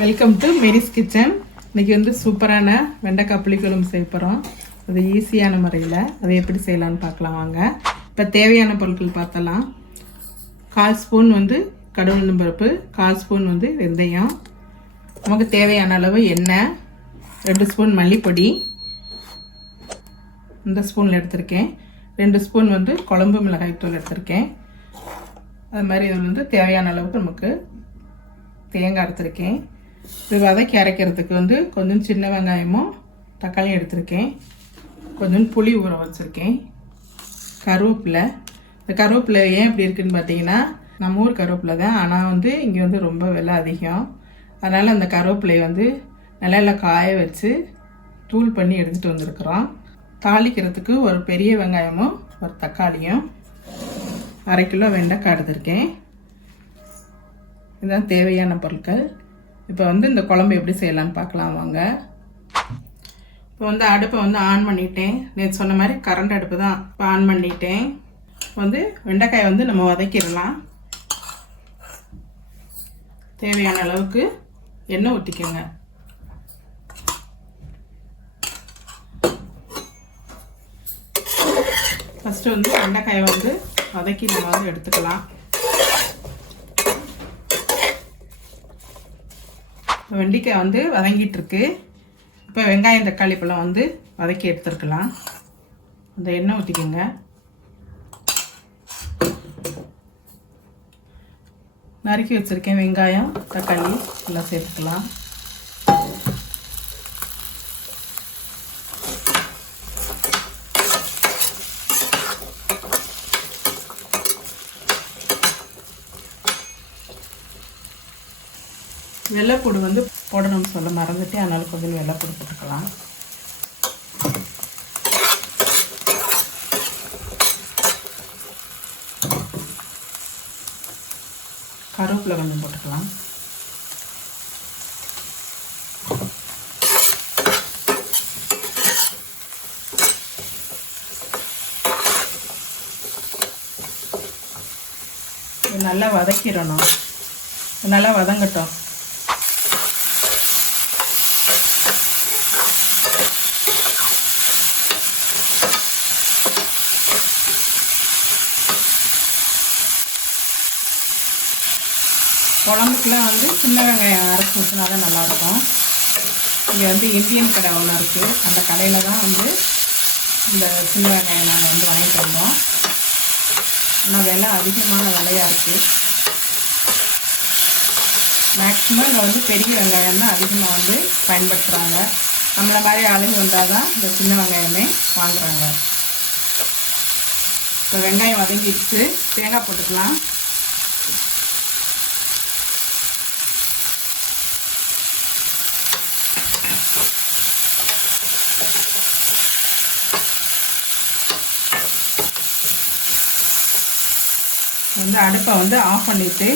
Welcome to Maris kitchen இன்றைக்கி வந்து சூப்பரான வெண்டைக்காய் புளிக்குழம்பு செய்ய போகிறோம் அது ஈஸியான முறையில். அதை எப்படி செய்யலாம்னு பார்க்கலாம் வாங்க. இப்போ தேவையான பொருட்கள் பார்த்தலாம். கால் ஸ்பூன் வந்து கடவுள் பருப்பு கால் ஸ்பூன் வந்து வெந்தயம். நமக்கு தேவையான அளவு எண்ணெய் ரெண்டு ஸ்பூன் மல்லிப்பொடி. இந்த ஸ்பூனில் எடுத்திருக்கேன். ரெண்டு ஸ்பூன் வந்து குழம்பு மிளகாய்த்தூள் எடுத்திருக்கேன். அது மாதிரி இதில் வந்து தேவையான அளவுக்கு நமக்கு தேங்காய் எடுத்திருக்கேன். இது வதக்கி அரைக்கிறதுக்கு வந்து கொஞ்சம் சின்ன வெங்காயமும் தக்காளியும் எடுத்திருக்கேன். கொஞ்சம் புளி ஊற வச்சுருக்கேன். கருவேப்பிலை. இந்த கருவேப்பிலை ஏன் இப்படி இருக்குதுன்னு பார்த்தீங்கன்னா நம்ம ஊர் கருவேப்பிலை தான். ஆனால் வந்து இங்கே வந்து ரொம்ப விலை அதிகம். அதனால் அந்த கருவேப்பிலையை வந்து நல்லா காய வச்சு தூள் பண்ணி எடுத்துகிட்டு வந்திருக்கிறோம். தாளிக்கிறதுக்கு ஒரு பெரிய வெங்காயமும் ஒரு தக்காளியும் அரை கிலோ வெண்டைக்காய் எடுத்திருக்கேன். இதுதான் தேவையான பொருட்கள். இப்போ வந்து இந்த குழம்பு எப்படி செய்யலான்னு பார்க்கலாம் வாங்க. இப்போ வந்து அடுப்பை வந்து ஆன் பண்ணிட்டேன். நேற்று சொன்ன மாதிரி கரண்ட் அடுப்பு தான் இப்போ ஆன் பண்ணிட்டேன். வந்து வெண்டைக்காயை வந்து நம்ம வதக்கிடலாம். தேவையான அளவுக்கு எண்ணெய் ஊற்றிக்கோங்க ஃபஸ்ட்டு வந்து வெண்டைக்காயை வந்து வதக்கி நம்ம வந்து எடுத்துக்கலாம். வெண்டிக்காய் வந்து வதங்கிட்டு இருக்கு இப்போ வெங்காயம் தக்காளி பழம் வந்து வதக்கி எடுத்துருக்கலாம். அந்த எண்ணெய் ஊற்றிக்கோங்க நறுக்கி வச்சுருக்கேன் வெங்காயம் தக்காளி எல்லாம் சேர்த்துக்கலாம். வெள்ளைப்பூடு வந்து போடணும்னு சொல்ல மறந்துட்டேன். அதனால் கொஞ்சம் வெள்ளைப்பூடு போட்டுக்கலாம். கருவேப்பிலை கொஞ்சம் போட்டுக்கலாம். நல்லா வதக்கிடணும். நல்லா வதங்கட்டும். குழம்புக்குலாம் வந்து சின்ன வெங்காயம் அரைச்சி ஊற்றினா தான் நல்லாயிருக்கும். இங்கே வந்து இந்தியன் கடை ஒன்று இருக்குது அந்த கடையில் தான் வந்து இந்த சின்ன வெங்காயம் நாங்கள் வந்து வாங்கிட்டு வந்தோம். ஆனால் விலை அதிகமான விலையாக இருக்குது மேக்ஸிமம் இங்கே வந்து பெரிய வெங்காயம் தான் அதிகமாக வந்து பயன்படுத்துகிறாங்க நம்மளை மாதிரி ஆளுங்க வந்தால் தான் இந்த சின்ன வெங்காயமே வாங்குறாங்க. இப்போ வெங்காயம் வதங்கிடுச்சு. தேங்காய் போட்டுக்கலாம். வந்து அடுப்பை வந்து ஆஃப் பண்ணிவிட்டு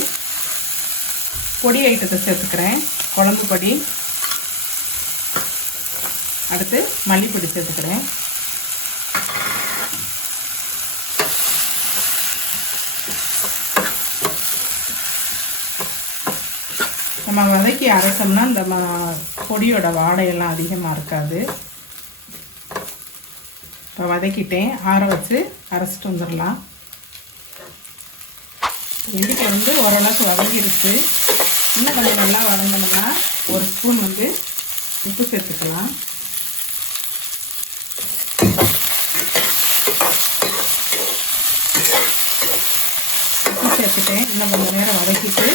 பொடி ஐட்டத்தை சேர்த்துக்கிறேன். குழம்பு பொடி. அடுத்து மல்லிப்பொடி சேர்த்துக்கிறேன். நம்ம வதக்கி அரைச்சோம்னா இந்த பொடியோட வாடையெல்லாம் அதிகமாக இருக்காது. இப்போ வதக்கிட்டேன். ஆற வச்சு அரைச்சிட்டு வந்துடலாம். வெண்டிக்காய் வந்து ஓரளவுக்கு வதங்கிருச்சு. இன்னும் கொஞ்சம் நல்லா வதங்கணும்னா ஒரு ஸ்பூன் வந்து உப்பு சேர்த்துக்கலாம். உப்பு சேர்த்துட்டேன். இன்னும் கொஞ்சம் நேரம் வதக்கிட்டு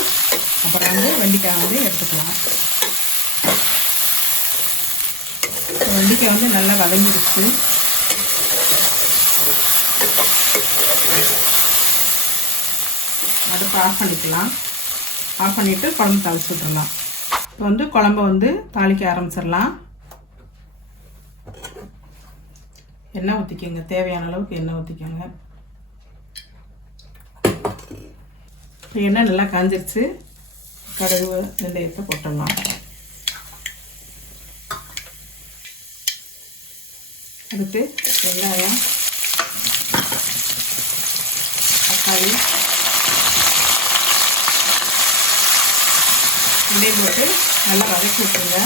அப்புறம் வந்து வெண்டிக்காய் வந்து எடுத்துக்கலாம். வெண்டிக்காய் வந்து நல்லா வதங்கிருச்சு. அடுப்பு ஆஃப் பண்ணிக்கலாம். ஆஃப் பண்ணிவிட்டு குழம்பு தாளிச்சு விட்டுடலாம் இப்போ வந்து குழம்ப வந்து தாளிக்க ஆரம்பிச்சிடலாம். எண்ணெய் ஊற்றிக்கோங்க தேவையான அளவுக்கு எண்ணெய் ஊற்றிக்கோங்க இப்போ எண்ணெய் நல்லா காஞ்சிருச்சு. கடுகு வெந்தயத்தை போட்டுடலாம். அடுத்து வெங்காயம் தக்காளி இப்படியே போட்டு நல்லா வதக்கி விட்டுருங்க.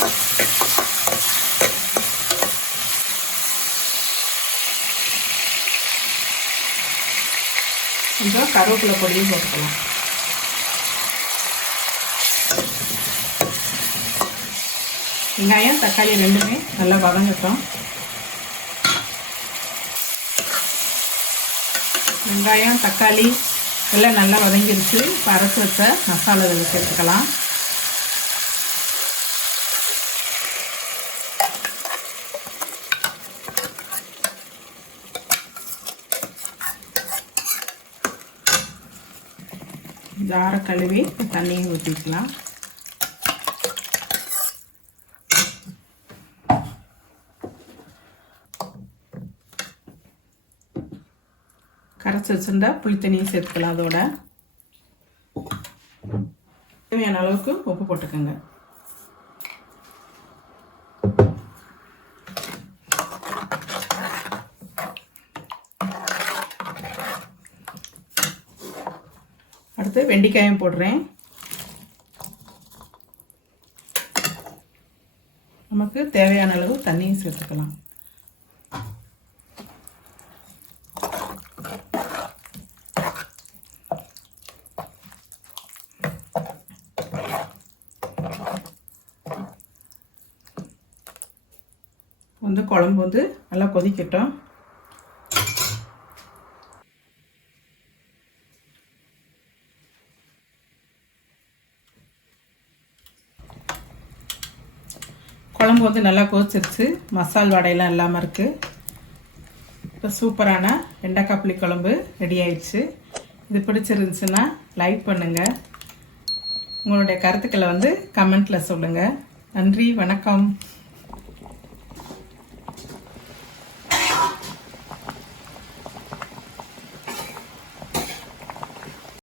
கொஞ்சம் கருவேப்பிலை பொடியும் போட்டுக்கலாம். வெங்காயம் தக்காளி ரெண்டுமே நல்லா வதங்கட்டும். வெங்காயம் தக்காளி எல்லாம் நல்லா வதங்கிருச்சு. இப்போ அரைச்சி வச்ச மசாலா இதில் சேர்த்துக்கலாம். ஜார கழுவி தண்ணியை ஊற்றிக்கலாம் கரைச்சி வச்சுருந்தா புளி சேர்த்துக்கலாம் அதோட. தேவையான அளவுக்கு உப்பு போட்டுக்கோங்க. அடுத்து வெண்டிக்காயும் போடுறேன். நமக்கு தேவையான அளவு தண்ணியும் சேர்த்துக்கலாம். வந்து குழம்பு வந்து நல்லா கொதிக்கட்டும். குழம்பு வந்து நல்லா கொதிச்சிருச்சு மசால் வடையெல்லாம் இல்லாமல் இருக்குது இப்போ சூப்பரான வெண்டைக்காய் புளி குழம்பு ரெடி ஆயிடுச்சு. இது பிடிச்சிருந்துச்சுன்னா லைக் பண்ணுங்கள் உங்களுடைய கருத்துக்களை வந்து கமெண்ட்டில் சொல்லுங்கள் நன்றி வணக்கம்.